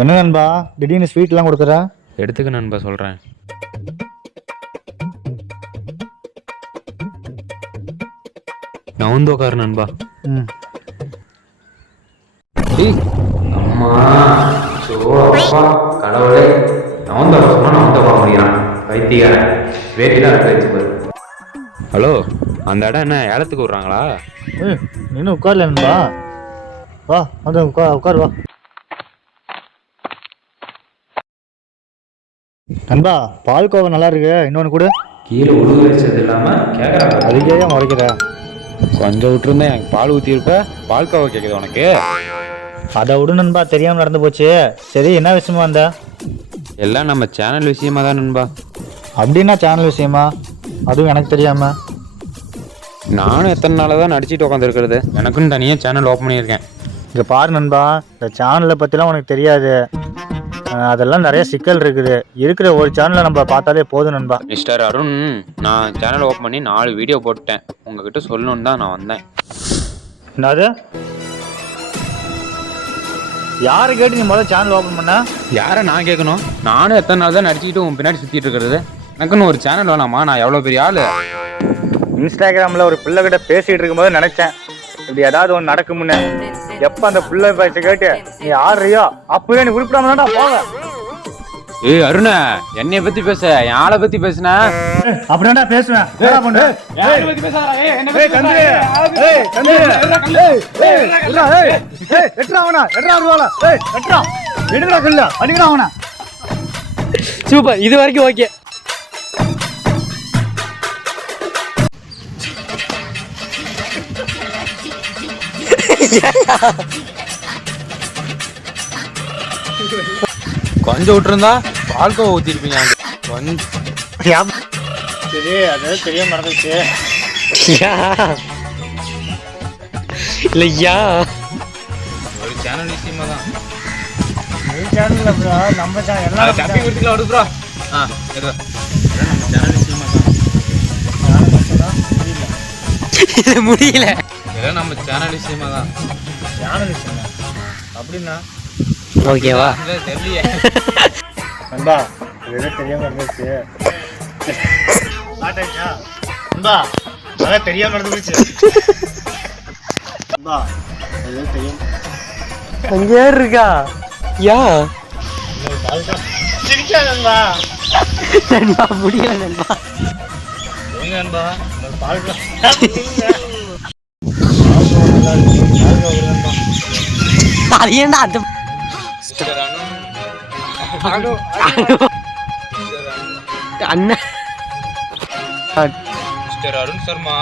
என்ன நண்பா? திடீர்னு ஸ்வீட்லாம் கொடுக்குற? எடுத்துக்க நண்பா சொல்கிறேன் நான் உக்காரு நண்பா. அம்மா சோ அப்பா கடவுளே. ஹலோ அந்த இடம் என்ன? இடத்துக்கு விடுறாங்களா? ஏய் நின்று உட்கார்ல நண்பா. வா வந்து உட்கார் உட்கார் வா. நண்பா பால்கோவா நல்லா இருக்கு. இன்னொன்னு கூட. கீழே உழுகு வச்சது இல்லாமல் கேட்குறாங்க அதுக்கே முறைக்கிறேன். கொஞ்சம் விட்டுருந்தேன். எனக்கு பால் ஊற்றிருப்ப பால் கவ கேட்குது உனக்கு. அதை விடு நண்பா தெரியாமல் நடந்து போச்சு. சரி என்ன விஷயமா வந்த? எல்லாம் நம்ம சேனல் விஷயமா தான் நண்பா. அப்படின்னா சேனல் விஷயமா? அதுவும் எனக்கு தெரியாம. நானும் எத்தனை நாளாக தான் நடிச்சிட்டு உட்காந்துருக்கிறது எனக்குன்னு தனியாக சேனல் ஓப்பன் பண்ணியிருக்கேன். இங்கே பாரு நண்பா இந்த சேனலை பற்றிலாம் உனக்கு தெரியாது. அதெல்லாம் நிறைய சிக்கல் இருக்குது. இருக்கிற ஒரு சேனலை நம்ம பார்த்தாலே போதும் நண்பா. மிஸ்டர் அருண் நான் சேனல் ஓப்பன் பண்ணி நாலு வீடியோ போட்டேன் உங்ககிட்ட சொல்லணும்னு தான் நான் வந்தேன். என்னது? யாரை கேட்டு நீ முதல்ல சேனல் ஓப்பன் பண்ண? யாரை நான் கேட்கணும்? நானும் எத்தனை நாள் தான் நடிச்சுக்கிட்டு உன் பின்னாடி சுற்றிட்டு இருக்கிறது. எனக்குன்னு ஒரு சேனல் வேணாமா? நான் எவ்வளோ பெரிய ஆளு? இன்ஸ்டாகிராமில் ஒரு பிள்ளைகிட்ட பேசிகிட்டு இருக்கும்போது நினச்சேன் இப்படி ஏதாவது ஒன்று நடக்கும்னு. எப்ப அந்த புள்ள பேச கேட்டு நீ ஆடுறியோ அப்பவே நீ குறிப்பிடாம தான்டா போங்க ஏய் அருண என்னைய பத்தி பேச? என் ஆளை பத்தி பேசுனா? அப்படின்னா பேசுவேன். ஏய் பத்தி ஏய் என்ன ஏய் தம்பி ஏய் தம்பி அவனா எட்ரா ருவால ஏய் எட்ரா எடுடா கல்ல. அடிடா அவனா. சூப்பர். இது வரைக்கும் ஓகே. கொஞ்சம் விட்டுருந்தா பால்கோவா ஊத்திருப்பீங்க கொஞ்சம். சரி அது தெரிய நடந்துச்சு இல்லையா ஒரு சேனல் விஷயமா தான் சேனல் ப்ரோ நம்ம சேனல் எல்லா தம்பி விடு ப்ரோ ஆ சேனல் விஷயமா தான் முடியல. நம்ம சேனல் விஷயமா தான். சேனல் விஷயமா? அப்படின்னா? ஓகேவா தெரியலையே. நண்பா இது தெரியாம இருந்துச்சு. நண்பா அதான் தெரியாம நடந்துருச்சு நண்பா இது தெரியும் அங்கே இருக்கா? யா? சிரிக்கா நண்பா. முடியல நண்பா. நண்பா? பால் அது மிஸ்டர் அருண் சர்மா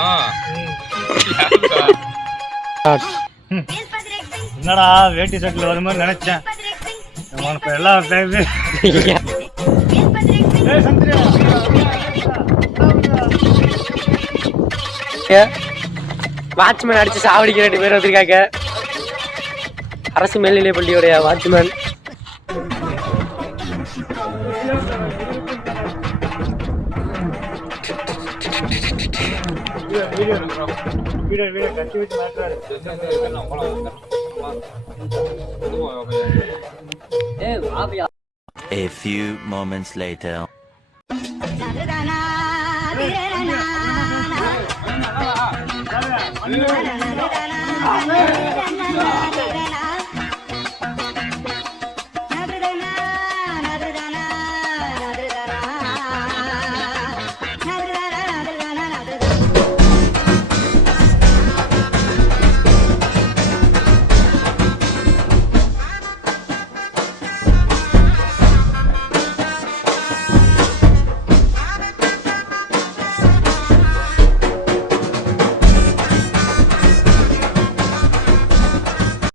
என்னடா வேட்டி சட்டில் வரும் மாதிரி நினைச்சேன் இப்போ எல்லாம் பேரு வாட்ச்மேன் அடிச்சு சாவடிக்க ரெண்டு பேர் வந்திருக்காங்க அரசு மேல்நிலை பள்ளியோடைய watchman A few moments later. 啦啦啦啦啦